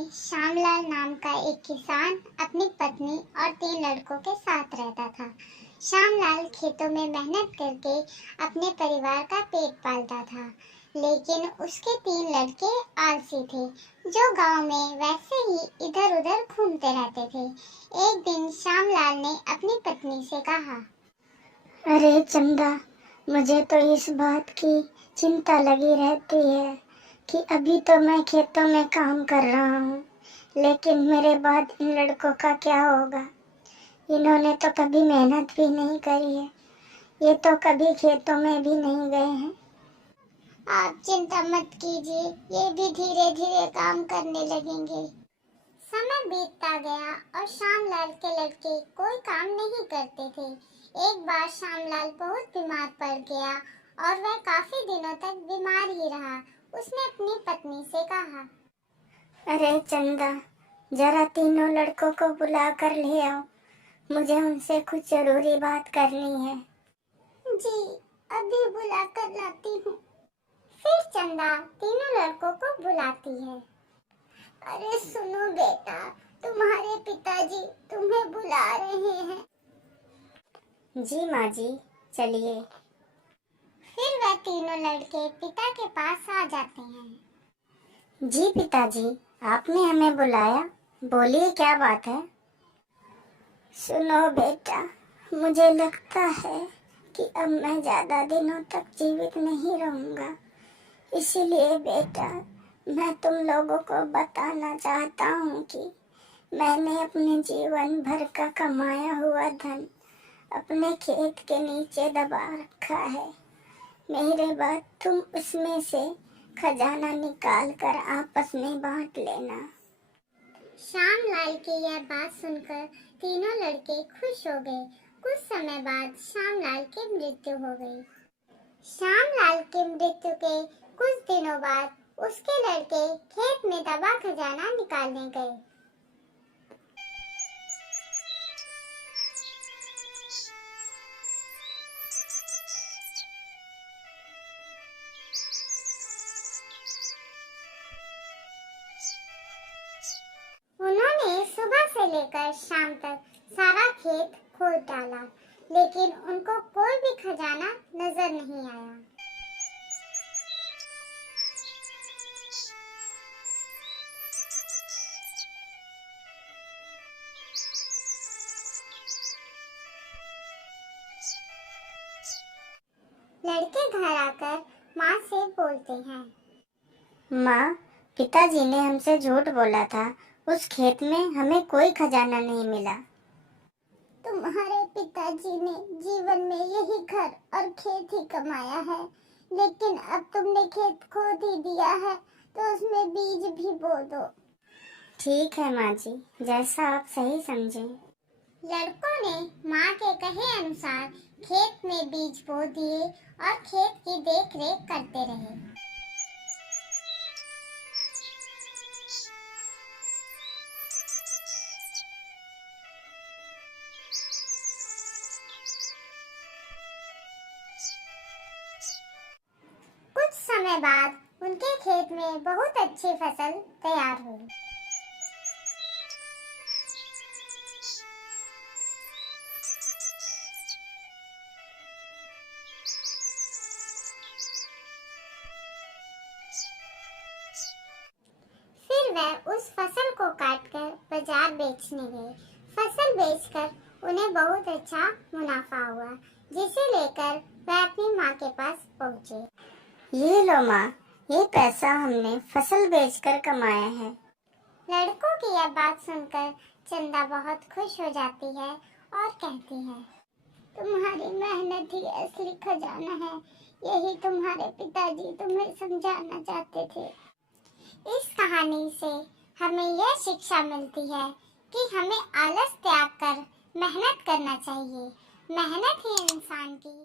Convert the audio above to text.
में श्यामलाल नाम का एक किसान अपनी पत्नी और 3 लड़कों के साथ रहता था। श्यामलाल खेतों में मेहनत करके अपने परिवार का पेट पालता था, लेकिन उसके 3 लड़के आलसी थे, जो गांव में वैसे ही इधर-उधर घूमते रहते थे। एक दिन श्यामलाल ने अपनी पत्नी से कहा, अरे चंदा, मुझे तो इस बात की चिंता लगी रहती है कि अभी तो मैं खेतों में काम कर रहा हूँ, लेकिन मेरे बाद इन लड़कों का क्या होगा। इन्होंने तो कभी मेहनत भी नहीं करी है, ये तो कभी खेतों में भी नहीं गए हैं। आप चिंता मत कीजिए, ये भी धीरे धीरे काम करने लगेंगे। समय बीतता गया और श्यामलाल के लड़के कोई काम नहीं करते थे। एक बार श्यामलाल बहुत बीमार पड़ गया और वह काफी दिनों तक बीमार ही रहा। उसने अपनी पत्नी से कहा, अरे चंदा, जरा तीनों लड़कों को बुला कर ले आओ, मुझे उनसे कुछ जरूरी बात करनी है। जी, अभी बुला कर लाती हूँ। फिर चंदा तीनों लड़कों को बुलाती है। अरे सुनो बेटा, तुम्हारे पिताजी तुम्हें बुला रहे हैं। जी माँ जी, चलिए। फिर वह तीनों लड़के पिता के पास आ जाते हैं। जी पिताजी, आपने हमें बुलाया, बोलिए क्या बात है। सुनो बेटा, मुझे लगता है कि अब मैं ज्यादा दिनों तक जीवित नहीं रहूंगा, इसीलिए बेटा मैं तुम लोगों को बताना चाहता हूँ कि मैंने अपने जीवन भर का कमाया हुआ धन अपने खेत के नीचे दबा रखा है। मेरे बाद तुम उसमें से खजाना निकाल कर आपस में बांट लेना। श्यामलाल की यह बात सुनकर तीनों लड़के खुश हो गए। कुछ समय बाद श्यामलाल की मृत्यु हो गई। श्यामलाल की मृत्यु के कुछ दिनों बाद उसके लड़के खेत में दबा खजाना निकालने गए। उन्होंने सुबह से लेकर शाम तक सारा खेत खोद डाला, लेकिन उनको कोई भी खजाना नजर नहीं आया। लड़के घर आकर माँ से बोलते हैं, माँ, पिताजी ने हमसे झूठ बोला था, उस खेत में हमें कोई खजाना नहीं मिला। तुम्हारे पिताजी ने जीवन में यही घर और खेत ही कमाया है, लेकिन अब तुमने खेत खोद ही दिया है, तो उसमें बीज भी बो दो। ठीक है माँ जी, जैसा आप सही समझें। लड़कों ने माँ के कहे अनुसार खेत में बीज बो दिए और खेत की देखरेख करते रहे। कुछ समय बाद उनके खेत में बहुत अच्छी फसल तैयार हुई। फिर वह उस फसल को काटकर बाजार बेचने गए। फसल बेचकर उन्हें बहुत अच्छा मुनाफा हुआ, जिसे लेकर वह अपनी माँ के पास पहुँचे। ये लो माँ, ये पैसा हमने फसल बेचकर कमाया है। लड़कों की यह बात सुनकर चंदा बहुत खुश हो जाती है और कहती है, तुम्हारी मेहनत ही असली खजाना है, यही तुम्हारे पिताजी तुम्हें समझाना चाहते थे। इस कहानी से हमें यह शिक्षा मिलती है कि हमें आलस त्याग कर मेहनत करना चाहिए। मेहनत ही इंसान की